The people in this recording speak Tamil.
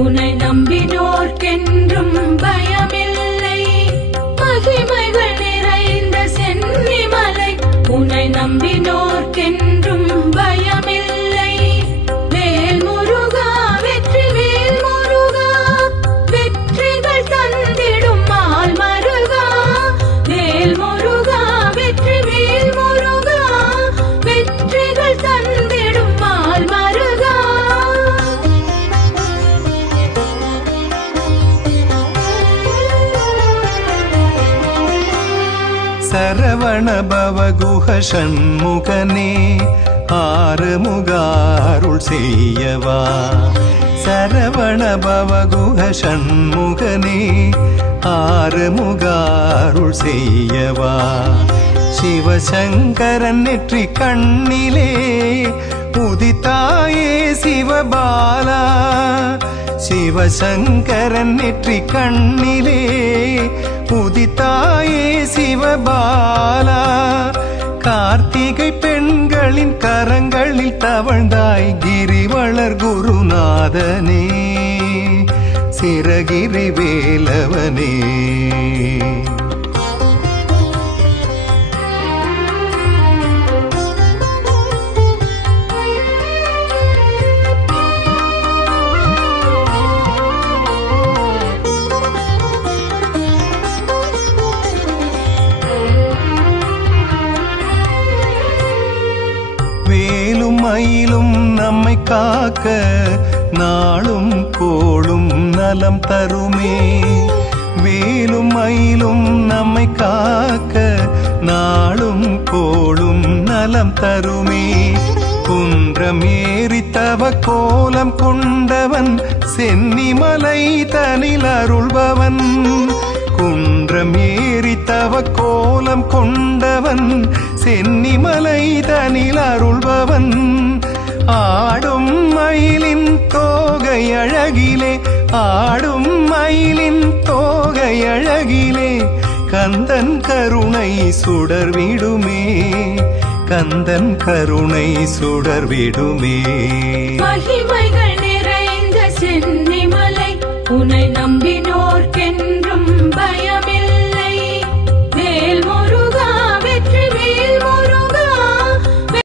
உனை நம்பினோர்க்கென்றும் பயமில்லை. மகிமைகள் நிறைந்த சென்னிமலை உனை நம்பினோர்க்கென்றும் பயமில்லை. வேல் முருகா வெற்றி வேல் முருகா வெற்றிகள் தந்திடும் மால் மருகா. வேல் முருகா வெற்றி வேல் முருகா வெற்றிகள் தந்திடும் மால் மருகா. சரவண பவகுஹ ஷண்முகனே ஆறுமுகாருள் செய்யவா. சரவண பவகுஹ ஷண்முகனே ஆறுமுகாருள் செய்யவா. சிவசங்கரன் நெற்றி கண்ணிலே உதித்தாயே சிவபாலா. சிவசங்கரன் நெற்றி கண்ணிலே உதித்தாயே சிவபாலா. கார்த்திகை பெண்களின் கரங்களில் தவழ்ந்தாய் கிரிவளர் குருநாதனே சிரகிரி வேலவனே. வேலும் மயிலும் நம்மை காக்க நாளும் கோளும் நலம் தருமே. வேலும் மயிலும் நம்மை காக்க நாளும் கோளும் நலம் தருமே. குன்றமேறி தவ கோலம் கொண்டவன் சென்னிமலை தனில் அருள்பவன். குன்றமேறி தவ கோலம் கொண்டவன் சென்னிமலை தனில் அருள்பவன். ஆடும் மயிலின் தோகை அழகிலே ஆடும் மயிலின் தோகை அழகிலே கந்தன் கருணை சுடர்விடுமே. கந்தன் கருணை சுடர்விடுமே. மகிமைகள் நிறைந்த சென்னிமலை உனை நம்பி